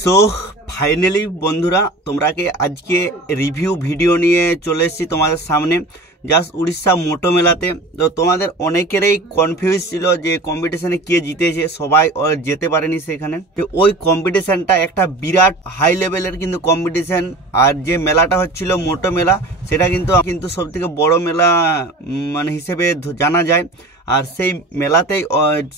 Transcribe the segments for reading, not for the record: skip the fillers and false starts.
So finally বন্ধুরা, তোমরাকে আজকে review video নিয়ে চলে এসেছি তোমাদের সামনে জাস্ট উড়িষ্যা মোটো মেলাতে। তো তোমাদের অনেকেরই কনফিউজ ছিল যে কম্পিটিশনে কে জিতেছে, সবাই যেতে পারেনি সেখানে। তো ওই কম্পিটিশনটা একটা বিরাট হাই লেভেলের কিন্তু কম্পিটিশন। আর যে মেলাটা হচ্ছিল মোটো মেলা, সেটা কিন্তু সব থেকে বড় মেলা মানে হিসেবে জানা যায়। আর সেই মেলাতেই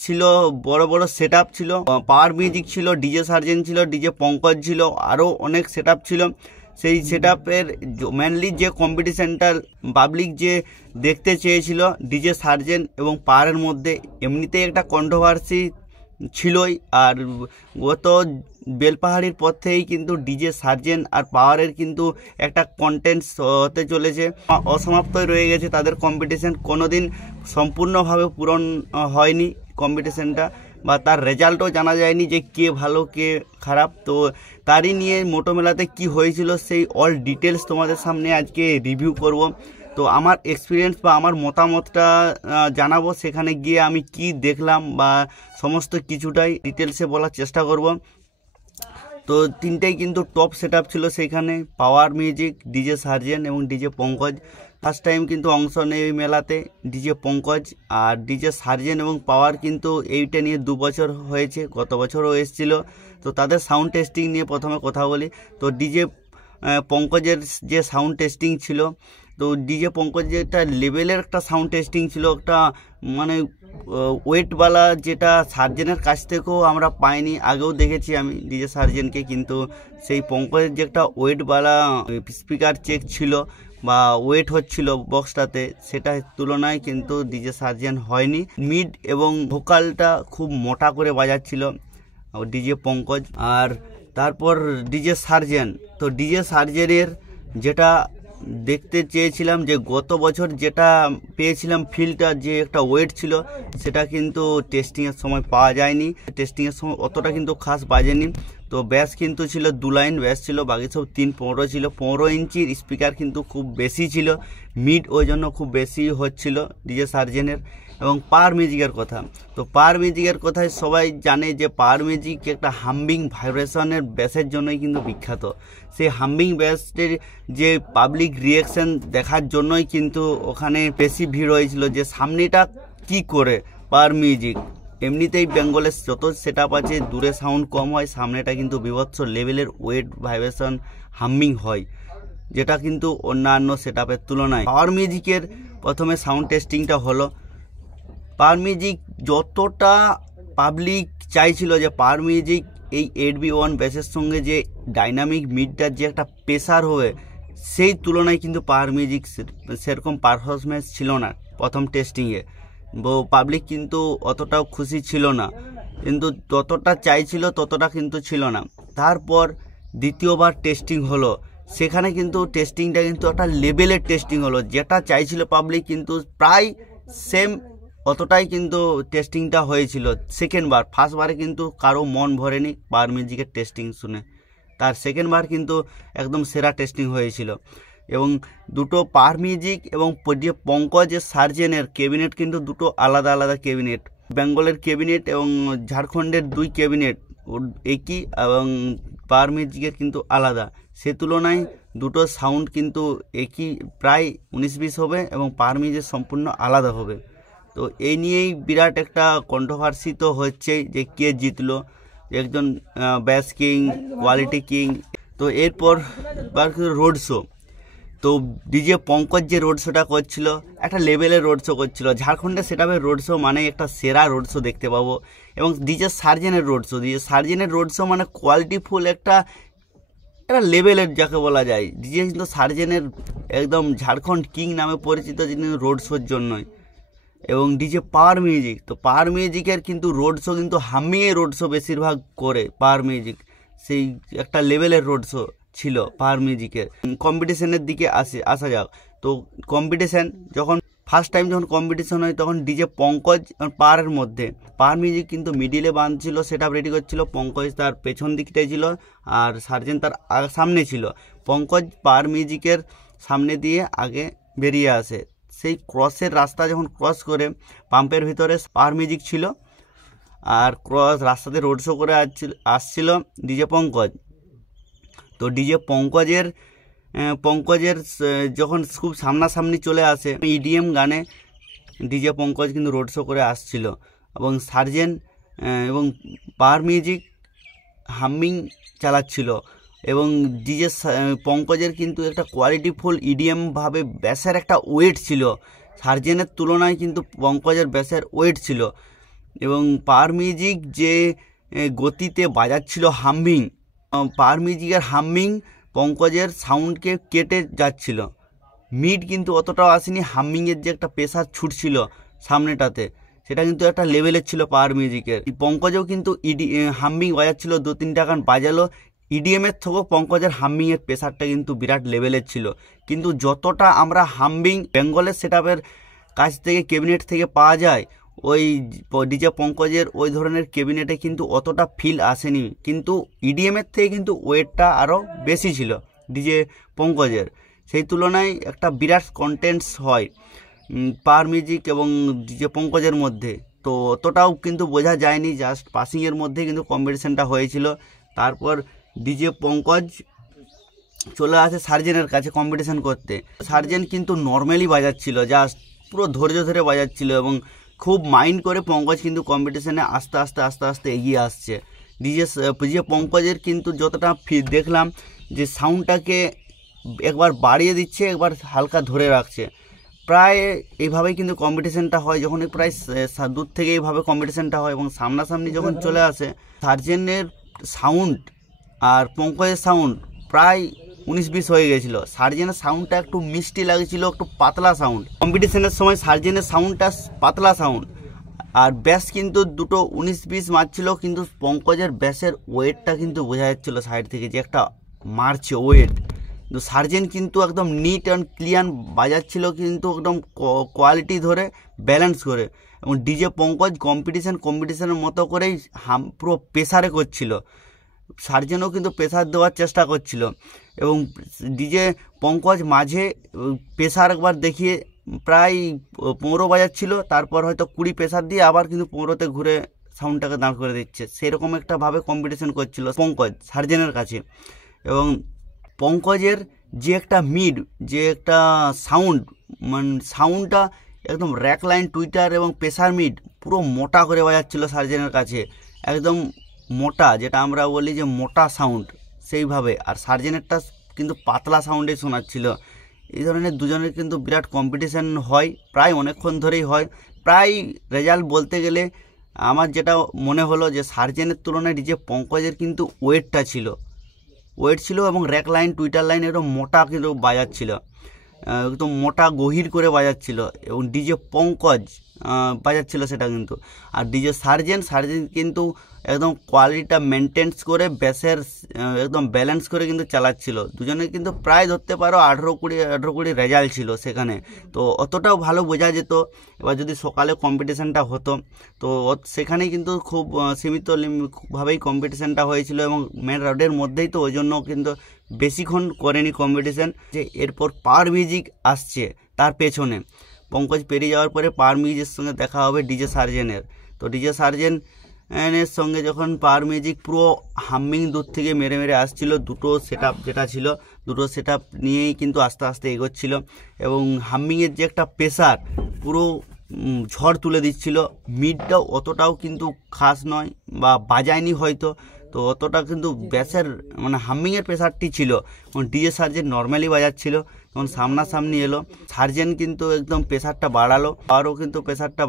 ছিল বড় বড় সেট আপ ছিল, পাওয়ার মিউজিক ছিল, ডিজে সার্জেন ছিল, ডিজে পঙ্কজ ছিল, আরও অনেক সেট আপ ছিল। সেই সেট আপের মেনলি যে কম্পিটিশানটা পাবলিক যে দেখতে চেয়েছিল ডিজে সার্জেন এবং পাওয়ারের মধ্যে, এমনিতেই একটা কন্ট্রোভার্সি ছিলই। আর গত বেলপাহাড়ির পর থেকেই কিন্তু ডিজে সার্জেন আর পাওয়ারের কিন্তু একটা কন্টেন্ট হতে চলেছে, অসমাপ্তই রয়ে গেছে তাদের কম্পিটিশান। কোনোদিন সম্পূর্ণভাবে পূরণ হয়নি কম্পিটিশানটা, বা তার রেজাল্টও জানা যায়নি যে কে ভালো কে খারাপ। তো তারই নিয়ে মোটো মেলাতে কী হয়েছিল সেই অল ডিটেলস তোমাদের সামনে আজকে রিভিউ করব। তো আমার এক্সপিরিয়েন্স বা আমার মতামতটা জানাবো, সেখানে গিয়ে আমি কি দেখলাম বা সমস্ত কিছুটাই ডিটেলসে বলার চেষ্টা করব। তো তিনটেই কিন্তু টপ সেট আপ ছিল সেইখানে, পাওয়ার মিউজিক, ডিজে সার্জেন এবং ডিজে পঙ্কজ। ফার্স্ট টাইম কিন্তু অংশ নেই এই মেলাতে ডিজে পঙ্কজ। আর ডিজে সার্জেন এবং পাওয়ার কিন্তু এইটা নিয়ে 2 বছর হয়েছে, গত বছরও এসেছিল। তো তাদের সাউন্ড টেস্টিং নিয়ে প্রথমে কথা বলি। তো ডিজে পঙ্কজের যে সাউন্ড টেস্টিং ছিল, তো ডিজে পঙ্কজ যে একটা লেভেলের একটা সাউন্ড টেস্টিং ছিল, একটা মানে ওয়েটওয়ালা, যেটা সার্জেনের কাছ থেকেও আমরা পাইনি। আগেও দেখেছি আমি ডিজে সার্জেনকে, কিন্তু সেই পঙ্কজের যে একটা ওয়েটওয়ালা স্পিকার চেক ছিল বা ওয়েট হচ্ছিল বক্সটাতে, সেটার তুলনায় কিন্তু ডিজে সার্জেন হয়নি। মিড এবং ভোকালটা খুব মোটা করে বাজাচ্ছিল ডিজে পঙ্কজ। আর তারপর ডিজে সার্জেন, তো ডিজে সার্জেনের যেটা দেখতে চেয়েছিলাম, যে গত বছর যেটা পেয়েছিলাম ফিলটা, যে একটা ওয়েট ছিল, সেটা কিন্তু টেস্টিংয়ের সময় পাওয়া যায়নি। টেস্টিংয়ের সময় অতটা কিন্তু খাস বাজেনি। তো ব্যাস কিন্তু ছিল 2 লাইন ব্যাস ছিল, বাকি সব 3-15 ছিল। 15 ইঞ্চির স্পিকার কিন্তু খুব বেশি ছিল, মিড ওই জন্য খুব বেশি হচ্ছিল ডিজে সার্জেনের। এবং পাওয়ার মিউজিকের কথা, তো পাওয়ার মিউজিকের কথায় সবাই জানে যে পাওয়ার মিউজিক একটা হাম্বিং ভাইব্রেশনের ব্যাসের জন্যই কিন্তু বিখ্যাত। সেই হাম্বিং ব্যাসের যে পাবলিক রিয়াকশান দেখার জন্যই কিন্তু ওখানে বেশি ভিড় হয়েছিল, যে সামনেটা কি করে পাওয়ার মিউজিক। এমনিতেই বেঙ্গলের যত সেট আপ আছে দূরে সাউন্ড কম হয়, সামনেটা কিন্তু বিভৎস লেভেলের ওয়েট ভাইব্রেশন হাম্বিং হয়, যেটা কিন্তু অন্যান্য সেট আপের তুলনায়। পাওয়ার মিউজিকের প্রথমে সাউন্ড টেস্টিংটা হলো। পাওয়ার মিউজিক যতটা পাবলিক চাইছিল যে পাওয়ার মিউজিক এই 8V1 ব্যাসের সঙ্গে যে ডাইনামিক মিডটার যে একটা প্রেসার হবে, সেই তুলনায় কিন্তু পাওয়ার মিউজিক সেরকম পারফরমেন্স ছিল না প্রথম টেস্টিংয়ে। পাবলিক কিন্তু অতটাও খুশি ছিল না, কিন্তু যতটা চাইছিল ততটা কিন্তু ছিল না। তারপর দ্বিতীয়বার টেস্টিং হলো, সেখানে কিন্তু টেস্টিংটা কিন্তু একটা লেভেলের টেস্টিং হলো, যেটা চাইছিল পাবলিক কিন্তু প্রায় সেম অতটাই কিন্তু টেস্টিংটা হয়েছিল সেকেন্ড বার। ফার্স্টবারে কিন্তু কারো মন ভরেনি পাওয়ার মিউজিকের টেস্টিং শুনে, তার সেকেন্ড বার কিন্তু একদম সেরা টেস্টিং হয়েছিল। এবং দুটো পাওয়ার মিউজিক এবং যে পঙ্কজের সার্জেনের ক্যাবিনেট কিন্তু দুটো আলাদা আলাদা ক্যাবিনেট, বেঙ্গলের ক্যাবিনেট এবং ঝাড়খণ্ডের 2 ক্যাবিনেট একই, এবং পাওয়ার মিউজিকের কিন্তু আলাদা। সে তুলনায় দুটো সাউন্ড কিন্তু একই, প্রায় 19-20 হবে, এবং পাওয়ার মিউজিক সম্পূর্ণ আলাদা হবে। তো এই নিয়েই বিরাট একটা কন্ট্রোভার্সি তো হচ্ছেই, যে কে জিতলো, একজন ব্যাস কিং, কোয়ালিটি কিং। তো এরপর রোড শো, তো ডিজে পঙ্কজ যে রোড শোটা করছিল, একটা লেভেলের রোড শো করছিল। ঝাড়খণ্ডে সেটাবে রোড শো মানে একটা সেরা রোড শো দেখতে পাবো। এবং ডিজে সার্জেনের রোড শো মানে কোয়ালিটিফুল একটা লেভেলের যাকে বলা যায়। ডিজে কিন্তু সার্জেনের একদম ঝাড়খণ্ড কিং নামে পরিচিত যিনি রোড শোর জন্যই। এবং ডিজে পাওয়ার মিউজিক, তো পাওয়ার মিউজিকের কিন্তু রোড শো কিন্তু হামিয়ে রোড শো বেশিরভাগ করে পাওয়ার মিউজিক, সেই একটা লেভেলের রোড শো ছিল পাওয়ার মিউজিকের। কম্পিটিশনের দিকে আসা যাক। তো কম্পিটিশান যখন ফার্স্ট টাইম যখন কম্পিটিশন হয়, তখন ডিজে পঙ্কজ পাওয়ারের মধ্যে, পাওয়ার মিউজিক কিন্তু মিডিলে বাঁধছিল, সেটা রেডি করছিল, পঙ্কজ তার পেছন দিকটাই ছিল, আর সার্জেন তার সামনে ছিল। পঙ্কজ পাওয়ার মিউজিকের সামনে দিয়ে আগে বেরিয়ে আসে, সেই ক্রসের রাস্তা যখন ক্রস করে পাম্পের ভিতরে পাওয়ার মিউজিক ছিল, আর ক্রস রাস্তাতে রোড শো করে আসছিল ডিজে পঙ্কজ। তো ডিজে পঙ্কজের যখন খুব সামনাসামনি চলে আসে ইডিএম গানে ডিজে পঙ্কজ কিন্তু রোড শো করে আসছিল, এবং সার্জেন এবং পাওয়ার মিউজিক হামিং চালাচ্ছিল, এবং ডিজে পঙ্কজের কিন্তু একটা কোয়ালিটিফুল ইডিএম ভাবে ব্যাসের একটা ওয়েট ছিল, সার্জেনের তুলনায় কিন্তু পঙ্কজের ব্যাসের ওয়েট ছিল, এবং পাওয়ার মিউজিক যে গতিতে বাজাচ্ছিল হামিং, পাওয়ার মিউজিকের হামিং পঙ্কজের সাউন্ডকে কেটে যাচ্ছিল। মিড কিন্তু অতটাও আসেনি, হামিংয়ের যে একটা প্রেসার ছুটছিল সামনেটাতে সেটা কিন্তু একটা লেভেলের ছিল পাওয়ার মিউজিকের। পঙ্কজও কিন্তু হামিং বাজাচ্ছিল, 2-3টা গান বাজালো। ইডিএমের থেকেও পঙ্কজের হামিংয়ের প্রেসারটা কিন্তু বিরাট লেভেলের ছিল, কিন্তু যতটা আমরা হামিং বেঙ্গলের সেটআপের কাছ থেকে ক্যাবিনেট থেকে পাওয়া যায় ওই ডিজে পঙ্কজের ওই ধরনের ক্যাবিনেটে কিন্তু অতটা ফিল আসেনি, কিন্তু ইডিএমের থেকে কিন্তু ওয়েটটা আরও বেশি ছিল ডিজে পঙ্কজের। সেই তুলনায় একটা বিরাট কন্টেন্টস হয় পাওয়ার মিউজিক এবং ডিজে পঙ্কজের মধ্যে। তো অতটাও কিন্তু বোঝা যায়নি, জাস্ট পাসিংয়ের মধ্যে কিন্তু কম্পিটিশনটা হয়েছিল। তারপর ডিজে পঙ্কজ চলে আসে সার্জেনের কাছে কম্পিটিশন করতে। সার্জেন কিন্তু নর্মালি বাজাচ্ছিল, জাস্ট পুরো ধৈর্য ধরে বাজাচ্ছিল, এবং খুব মাইন্ড করে পঙ্কজ কিন্তু কম্পিটিশনে আস্তে আস্তে এগিয়ে আসছে। ডিজে পঙ্কজের কিন্তু যতটা দেখলাম যে সাউন্ডটাকে একবার বাড়িয়ে দিচ্ছে, একবার হালকা ধরে রাখছে, প্রায় এইভাবেই কিন্তু কম্পিটিশনটা হয়। যখন প্রায় দূর থেকে এইভাবে কম্পিটিশনটা হয় এবং সামনাসামনি যখন চলে আসে, সার্জেনের সাউন্ড আর পঙ্কজের সাউন্ড প্রায় 19-20 হয়ে গেছিলো। সার্জেনের সাউন্ডটা একটু মিষ্টি লাগছিল, একটু পাতলা সাউন্ড। কম্পিটিশনের সময় সার্জেনের সাউন্ডটা পাতলা সাউন্ড, আর ব্যাস কিন্তু দুটো 19-20 মারছিল, কিন্তু পঙ্কজের ব্যাসের ওয়েটটা কিন্তু বোঝা যাচ্ছিলো সাইড থেকে যে একটা মারছে ওয়েট। তো সার্জেন কিন্তু একদম নিট অ্যান্ড ক্লিয়ার বাজাচ্ছিল, কিন্তু একদম কোয়ালিটি ধরে ব্যালেন্স করে, এবং ডিজে পঙ্কজ কম্পিটিশনের মতো করেই পুরো প্রেসারে করছিল। সার্জেনও কিন্তু প্রেসার দেওয়ার চেষ্টা করছিল, এবং ডিজে পঙ্কজ মাঝে প্রেসার একবার দেখিয়ে প্রায় 15 বাজাচ্ছিল, তারপর হয়তো 20 প্রেসার দিয়ে আবার কিন্তু 15তে ঘুরে সাউন্ডটাকে দাঁড় করে দিচ্ছে। সেরকম একটা ভাবে কম্পিটিশন করছিল পঙ্কজ সার্জেনের কাছে। এবং পঙ্কজের যে একটা মিড, যে একটা সাউন্ড, মানে সাউন্ডটা একদম র্যাক লাইন টুইটার এবং প্রেসার মিড পুরো মোটা করে বাজাচ্ছিল সার্জেনের কাছে, একদম মোটা, যেটা আমরা বলি যে মোটা সাউন্ড সেইভাবে। আর সার্জেনেরটা কিন্তু পাতলা সাউন্ডে শোনাচ্ছিল। এই ধরনের দুজনের কিন্তু বিরাট কম্পিটিশন হয়, প্রায় অনেকক্ষণ ধরেই হয়। প্রায় রেজাল্ট বলতে গেলে আমার যেটা মনে হলো যে সার্জেনের তুলনায় ডিজে পঙ্কজের কিন্তু ওয়েট ছিল, এবং র্যাক লাইন টুইটার লাইন একদম মোটা কিন্তু বাজাচ্ছিল, একদম মোটা গহির করে বাজাচ্ছিল, এবং ডিজে পঙ্কজ বাজাচ্ছিল সেটা কিন্তু। আর ডিজে সার্জেন কিন্তু একদম কোয়ালিটিটা মেনটেন্স করে ব্যাসের একদম ব্যালেন্স করে কিন্তু চালাচ্ছিল। দুজনে কিন্তু প্রায় ধরতে পারো 18-20 রেজাল্ট ছিল সেখানে। তো অতটাও ভালো বোঝা যেত। এবার যদি সকালে কম্পিটিশানটা হতো তো সেখানেই কিন্তু খুব সীমিতভাবেই কম্পিটিশানটা হয়েছিল, এবং মেন রোডের মধ্যেই, তো ওই জন্য কিন্তু বেশিক্ষণ করেনি কম্পিটিশান। যে এরপর পাওয়ার মিউজিক আসছে তার পেছনে, পঙ্কজ পেরিয়ে যাওয়ার পরে পাওয়ার মিউজিকের সঙ্গে দেখা হবে ডিজে সার্জেনের। তো ডিজে সার্জেনের সঙ্গে যখন পাওয়ার মিউজিক পুরো হামিং দূর থেকে মেরে আসছিল, দুটো সেটআপ যেটা ছিল, দুটো সেটআপ নিয়েই কিন্তু আস্তে আস্তে এগোচ্ছিল, এবং হামিংয়ের যে একটা প্রেসার পুরো ঝড় তুলে দিচ্ছিল। মিডটাও অতটাও কিন্তু খাস নয় বা বাজায়নি হয়তো, তো অতটা কিন্তু ব্যাসের মানে হামিংয়ের প্রেসারটি ছিল। ডিজে সার্জেন নর্মালি বাজাচ্ছিল, তখন সামনাসামনি এলো, সার্জেন কিন্তু একদম প্রেসারটা বাড়ালো, আরও কিন্তু প্রেসারটা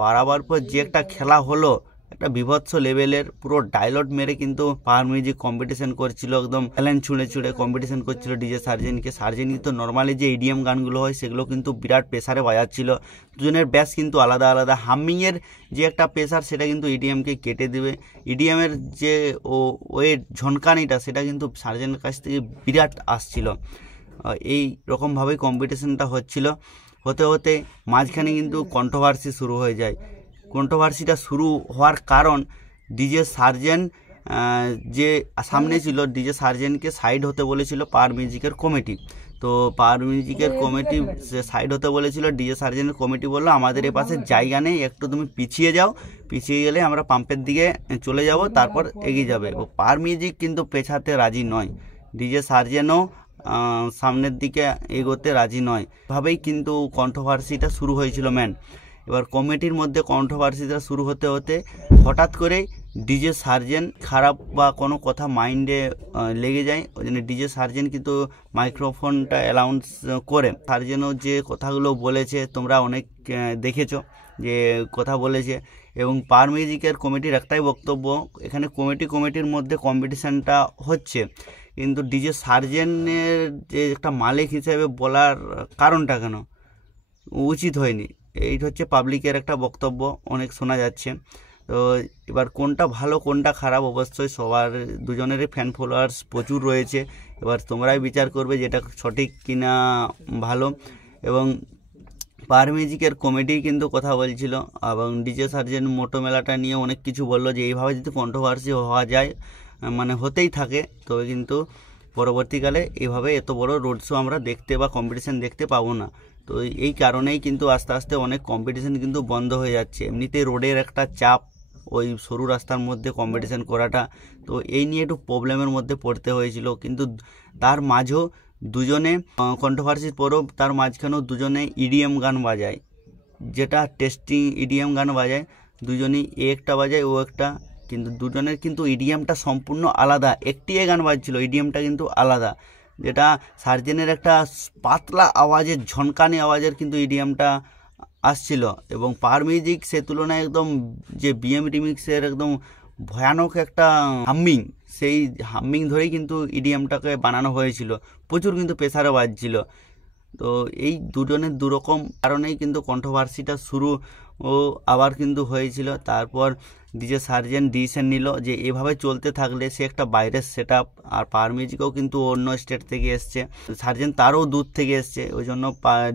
বাড়াবার পর যে একটা খেলা হলো, একটা বিভৎস লেভেলের পুরো ডায়লগ মেরে কিন্তু পাওয়ার মিউজিক কম্পিটিশন করছিল, একদম ট্যালেন্ট ছুঁড়ে কম্পিটিশন করছিল ডিজে সার্জেনকে। সার্জেন কিন্তু নর্মালি যে ইডিএম গানগুলো হয় সেগুলো কিন্তু বিরাট প্রেসারে বাজাচ্ছিল। দুজনের ব্যাস কিন্তু আলাদা আলাদা। হামিংয়ের যে একটা প্রেসার সেটা কিন্তু ইডিএমকে কেটে দেবে, ইডিএমের যে ওয়েট ঝনকানিটা সেটা কিন্তু সার্জেনের কাছ থেকে বিরাট আসছিল। এই রকমভাবেই কম্পিটিশনটা হতে হতে মাঝখানে কিন্তু কন্ট্রোভার্সি শুরু হয়ে যায়। কন্ট্রোভার্সিটা শুরু হওয়ার কারণ ডিজে সার্জেন যে সামনে ছিল ডিজে সার্জেনকে সাইড হতে বলেছিল পাওয়ার মিউজিকের কমিটি। তো পাওয়ার মিউজিকের কমিটি সাইড হতে বলেছিল, ডিজে সার্জেনের কমিটি বললো আমাদের এ পাশে জায়গা নেই, একটু তুমি পিছিয়ে যাও, পিছিয়ে গেলে আমরা পাম্পের দিকে চলে যাব, তারপর এগিয়ে যাবে। ও পাওয়ার মিউজিক কিন্তু পেছাতে রাজি নয়, ডিজে সার্জেনও সামনের দিকে এগোতে রাজি নয়। ভাবেই কিন্তু কন্ট্রোভার্সিটা শুরু হয়েছিল ম্যান। এবার কমিটির মধ্যে কন্ট্রোভার্সিটা শুরু হতে হতে হঠাৎ করে ডিজে সার্জেন খারাপ বা কোনো কথা মাইন্ডে লেগে যায়, ওই জন্য ডিজে সার্জেন কিন্তু মাইক্রোফোনটা অ্যালাউন্স করে। সার্জেনও যে কথাগুলো বলেছে তোমরা অনেক দেখেছো যে কথা বলেছে। এবং পাওয়ার মিউজিকের কমিটির একটাই বক্তব্য, এখানে কমিটির মধ্যে কম্পিটিশানটা হচ্ছে, কিন্তু ডিজে সার্জেনের যে একটা মালিক হিসেবে বলার কারণটা কেন উচিত হয়নি, এইটা হচ্ছে পাবলিকের একটা বক্তব্য অনেক শোনা যাচ্ছে। তো এবার কোনটা ভালো কোনটা খারাপ অবশ্যই সবার দুজনেরই ফ্যান ফলোয়ার্স প্রচুর রয়েছে, এবার তোমরাই বিচার করবে যেটা সঠিক কিনা ভালো। এবং পাওয়ার মিউজিকের কমিটি কিন্তু কথা বলছিল এবং ডিজে সার্জেন মোটো মেলাটা নিয়ে অনেক কিছু বললো যে এইভাবে যদি কন্ট্রোভার্সি হওয়া যায়, মানে হতেই থাকে, তবে কিন্তু পরবর্তীকালে এইভাবে এত বড় রোড শো আমরা দেখতে বা কম্পিটিশান দেখতে পাবো না। তো এই কারণেই কিন্তু আস্তে আস্তে অনেক কম্পিটিশান কিন্তু বন্ধ হয়ে যাচ্ছে। এমনিতে রোডের একটা চাপ, ওই সরু রাস্তার মধ্যে কম্পিটিশান করাটা, তো এই নিয়ে একটু প্রবলেমের মধ্যে পড়তে হয়েছিল। কিন্তু তার মাঝেও দুজনে কন্ট্রোভার্সির পরেও তার মাঝখানেও দুজনে ইডিএম গান বাজায়, যেটা টেস্টিং ইডিএম গান বাজায়, দুজনেই একটা বাজায় ও একটা, কিন্তু দুজনের কিন্তু ইডিএমটা সম্পূর্ণ আলাদা। একটি গান বাজছিল, ইডিএমটা কিন্তু আলাদা, যেটা সার্জেনের একটা পাতলা আওয়াজের ঝনকানি আওয়াজের কিন্তু ইডিএমটা আসছিল। এবং পাওয়ার মিউজিক সে তুলনায় একদম যে বিএম রিমিক্সের একদম ভয়ানক একটা হাম্মিং, সেই হাম্মিং ধরেই কিন্তু ইডিএমটাকে বানানো হয়েছিল, প্রচুর কিন্তু প্রেসারও বাজছিল। তো এই দুজনের দুরকম কারণেই কিন্তু কন্ট্রোভার্সিটা শুরু ও আবার কিন্তু হয়েছিল। তারপর ডিজে সার্জেন ডিসিশন নিল যে এভাবে চলতে থাকলে সে একটা বাইরের সেট আপ, আর পাওয়ার মিউজিকও কিন্তু অন্য স্টেট থেকে এসছে, সার্জেন তারও দূর থেকে এসছে, ওই জন্য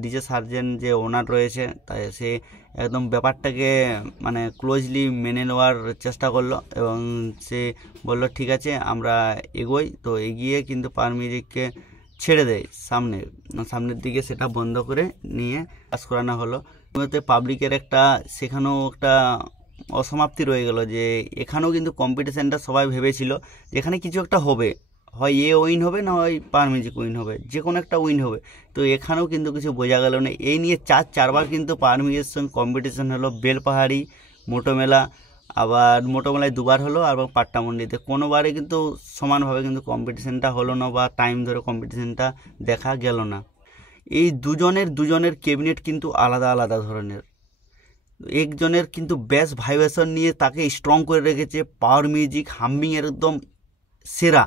ডিজে সার্জেন যে ওনার রয়েছে তাই সে একদম ব্যাপারটাকে মানে ক্লোজলি মেনে নেওয়ার চেষ্টা করলো এবং সে বলল ঠিক আছে আমরা এগোই। তো এগিয়ে কিন্তু পাওয়ার মিউজিককে ছেড়ে দেয় সামনের দিকে, সেটা বন্ধ করে নিয়ে কাজ করানো হলো। পাবলিকের একটা সেখানেও একটা অসমাপ্তি রয়ে গেল, যে এখানেও কিন্তু কম্পিটিশানটা সবাই ভেবেছিল যেখানে কিছু একটা হবে, হয় উইন হবে না হয় পাওয়ার মিউজিক উইন হবে, যে কোনো একটা উইন হবে। তো এখানেও কিন্তু কিছু বোঝা গেল না। এই নিয়ে চারবার কিন্তু পাওয়ার মিউজিকের সঙ্গে কম্পিটিশান হলো, বেলপাহাড়ি, মোটো মেলা, আবার মোটো মেলায় দুবার হলো, আর পাট্টামন্ডিতে কোনোবারে কিন্তু সমানভাবে কিন্তু কম্পিটিশানটা হলো না বা টাইম ধরে কম্পিটিশানটা দেখা গেল না। এই দুজনের ক্যাবিনেট কিন্তু আলাদা আলাদা ধরনের, একজনের কিন্তু বেস ভাইব্রেশন নিয়ে তাকে স্ট্রং করে রেখেছে পাওয়ার মিউজিক, হাম্মিং একদম সেরা,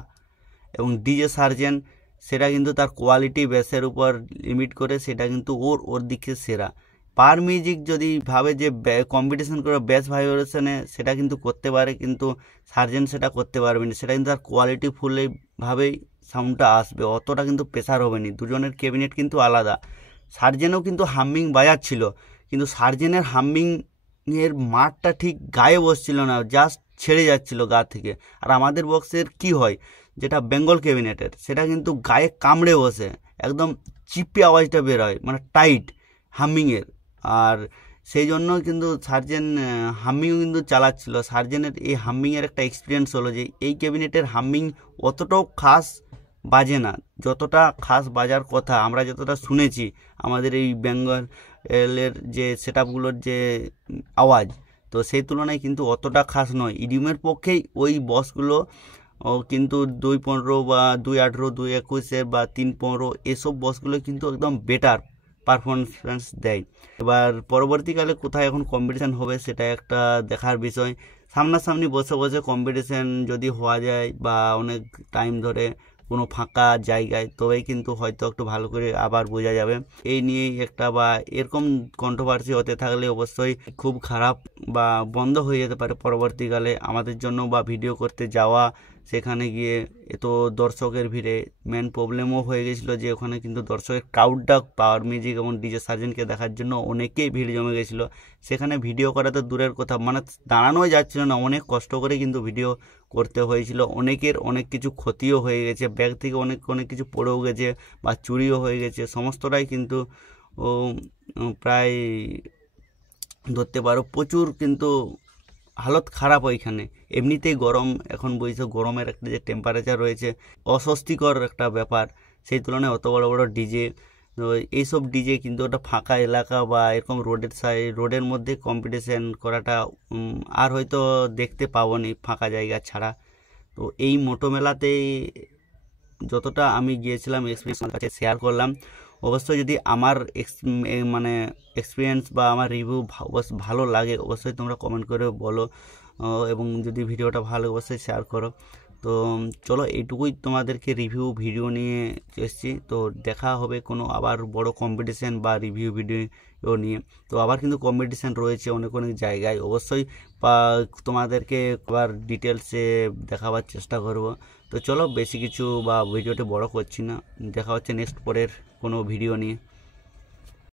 এবং ডিজে সার্জেন সেটা কিন্তু তার কোয়ালিটি বেসের উপর লিমিট করে, সেটা কিন্তু ওর দিকে সেরা। পাওয়ার মিউজিক যদি ভাবে যে কম্পিটিশন করে বেস ভাইব্রেশনে সেটা কিন্তু করতে পারে, কিন্তু সার্জেন সেটা করতে পারবে না, সেটা কিন্তু তার কোয়ালিটি ফুলভাবেই সাউন্ডটা আসবে, অতটা কিন্তু প্রেসার হবে না। দুজনের ক্যাবিনেট কিন্তু আলাদা। সার্জেনও কিন্তু হাম্মিং বাজাচ্ছিল, কিন্তু সার্জেনের হাম্মিংয়ের মারটা ঠিক গায়ে বসছিল না, জাস্ট ছেড়ে যাচ্ছিল গা থেকে। আর আমাদের বক্সের কি হয়, যেটা বেঙ্গল ক্যাবিনেটের, সেটা কিন্তু গায়ে কামড়ে বসে, একদম চিপে আওয়াজটা বের হয়, মানে টাইট হাম্মিংয়ের। আর সেই জন্য কিন্তু সার্জেন হাম্মিংও কিন্তু চালাচ্ছিল। সার্জেনের এই হাম্মিংয়ের একটা এক্সপিরিয়েন্স হলো যে এই ক্যাবিনেটের হাম্মিং অতটাও খাস বাজে না, যতটা খাস বাজার কথা আমরা যতটা শুনেছি আমাদের এই বেঙ্গলের যে সেট আপগুলোর যে আওয়াজ, তো সেই তুলনায় কিন্তু অতটা খাস নয়। ইডিএমের পক্ষেই ওই বক্সগুলো কিন্তু 2.15 বা 2.18, 2.21 বা 3.15 এসব বক্সগুলো কিন্তু একদম বেটার পারফরমেন্স দেয়। এবার পরবর্তীকালে কোথায় এখন কম্পিটিশান হবে সেটা একটা দেখার বিষয়। সামনাসামনি বসে বসে কম্পিটিশান যদি হওয়া যায় বা অনেক টাইম ধরে কোনো ফাঁকা জায়গায়, তবেই কিন্তু হয়তো একটু ভালো করে আবার বোঝা যাবে। এই নিয়েই একটা বা এরকম কন্ট্রোভার্সি হতে থাকলে অবশ্যই খুব খারাপ বা বন্ধ হয়ে যেতে পারে পরবর্তীকালে আমাদের জন্য, বা ভিডিও করতে যাওয়া সেখানে গিয়ে এত দর্শকের ভিড়ে মেন প্রবলেমও হয়ে গেছিলো যে ওখানে কিন্তু দর্শকের ক্রাউডটা পাওয়ার মিউজিক এবং ডিজে সার্জেনকে দেখার জন্য অনেকেই ভিড় জমে গেছিলো। সেখানে ভিডিও করা তো দূরের কথা, মানে দাঁড়ানোই যাচ্ছিল না, অনেক কষ্ট করে কিন্তু ভিডিও করতে হয়েছিল। অনেকের অনেক কিছু ক্ষতিও হয়ে গেছে, ব্যাগ থেকে অনেক অনেক কিছু পড়েও গেছে বা চুরিও হয়ে গেছে, সমস্তটাই কিন্তু প্রায় ধরতে পারো প্রচুর কিন্তু হালত খারাপ ওইখানে। এমনিতেই গরম, এখন বলছে গরমের একটা যে টেম্পারেচার রয়েছে অস্বস্তিকর একটা ব্যাপার, সেই তুলনায় অত বড় বড় ডিজে, তো এইসব ডিজে কিন্তু ওটা ফাঁকা এলাকা বা এরকম রোডের মধ্যে কম্পিটিশান করাটা আর হয়তো দেখতে পাবো নি ফাঁকা জায়গা ছাড়া। তো এই মোটো মেলাতেই যতটা আমি গিয়েছিলাম এক্সপিরিয়েন্স কাছে শেয়ার করলাম। অবশ্যই যদি আমার মানে এক্সপিরিয়েন্স বা আমার রিভিউ ভালো লাগে অবশ্যই তোমরা কমেন্ট করে বলো, এবং যদি ভিডিওটা ভালো অবশ্যই শেয়ার করো। তো চলো, এইটুকুই তোমাদেরকে রিভিউ ভিডিও নিয়ে এসেছি। তো দেখা হবে কোনো আবার বড় কম্পিটিশান বা রিভিউ ভিডিও নিয়ে। তো আবার কিন্তু কম্পিটিশান রয়েছে অনেক অনেক জায়গায়, অবশ্যই তোমাদেরকে আবার ডিটেলসে দেখাবার চেষ্টা করব। তো চলো, বেশি কিছু বা ভিডিওটি বড় করছি না, দেখা হচ্ছে নেক্সট পরের কোনো ভিডিও নিয়ে।